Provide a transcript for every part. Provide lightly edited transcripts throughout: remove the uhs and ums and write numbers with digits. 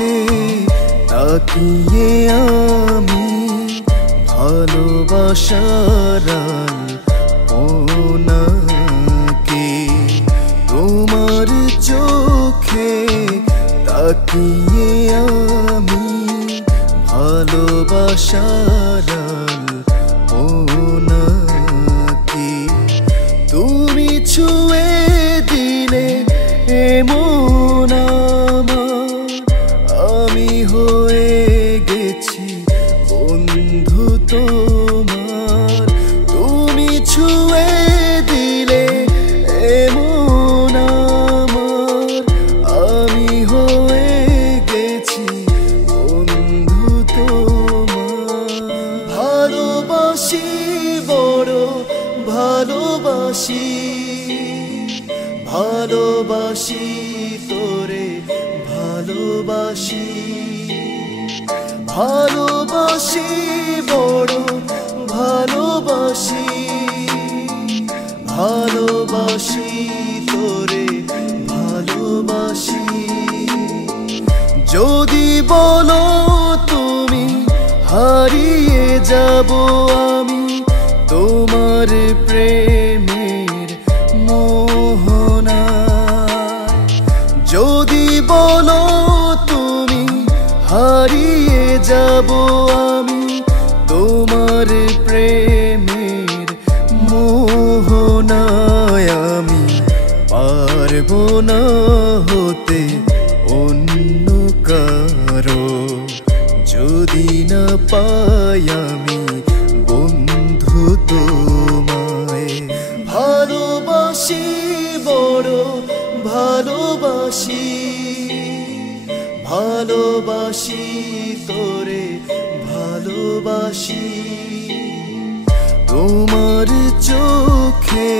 চোখে তাকিয়ে আমি ভালোবাসার ওনাকে, তোমার চোখে তাকিয়ে আমি ভালোবাসার ওনাকে। তুমি ছুঁয়ে দিলে এমন আমার, আমি হয়ে গেছি বন্ধু তোমার। তুমি ছুঁয়ে দিলে এমন আমার, আমি হয়ে গেছি বন্ধু তোমার। ভালোবাসি বড় ভালোবাসি, ভালোবাসি তোরে ভালোবাসি। ভালোবাসি বড় ভালোবাসি, ভালোবাসি তোরে ভালোবাসি। যদি বলো তুমি হারিয়ে যাব আমি তোমার প্রেমের মোহনায়। যদি বলো তুমি হারিয়ে যাব আমি তোমার প্রেমের মোহনায়, আমি পারবো না হতে অন্য কারো, যদি না পাই আমি বন্ধু তোমায়। ভালোবাসি বড় ভালোবাসি, ভালোবাসি তোরে ভালোবাসি। তোমার চোখে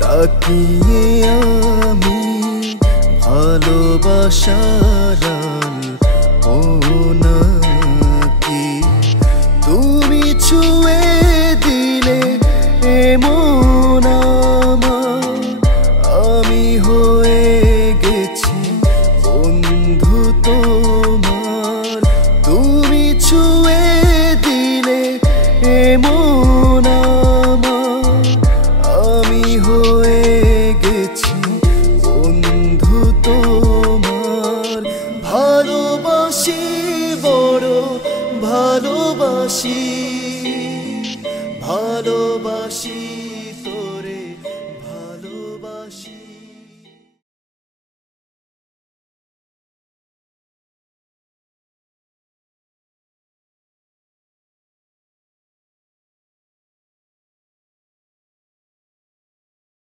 তাকিয়ে আমি ভালোবাসার ওনাকে। তুমি ছুঁয়ে দিলে এমন আমার, আমি হয়ে গেছি বন্ধু তোমার। তুমি ছুঁয়ে দিলে এমন আমার, আমি হয়ে গেছি বন্ধু তোমার। ভালোবাসি বড় ভালোবাসি, ভালোবাসি।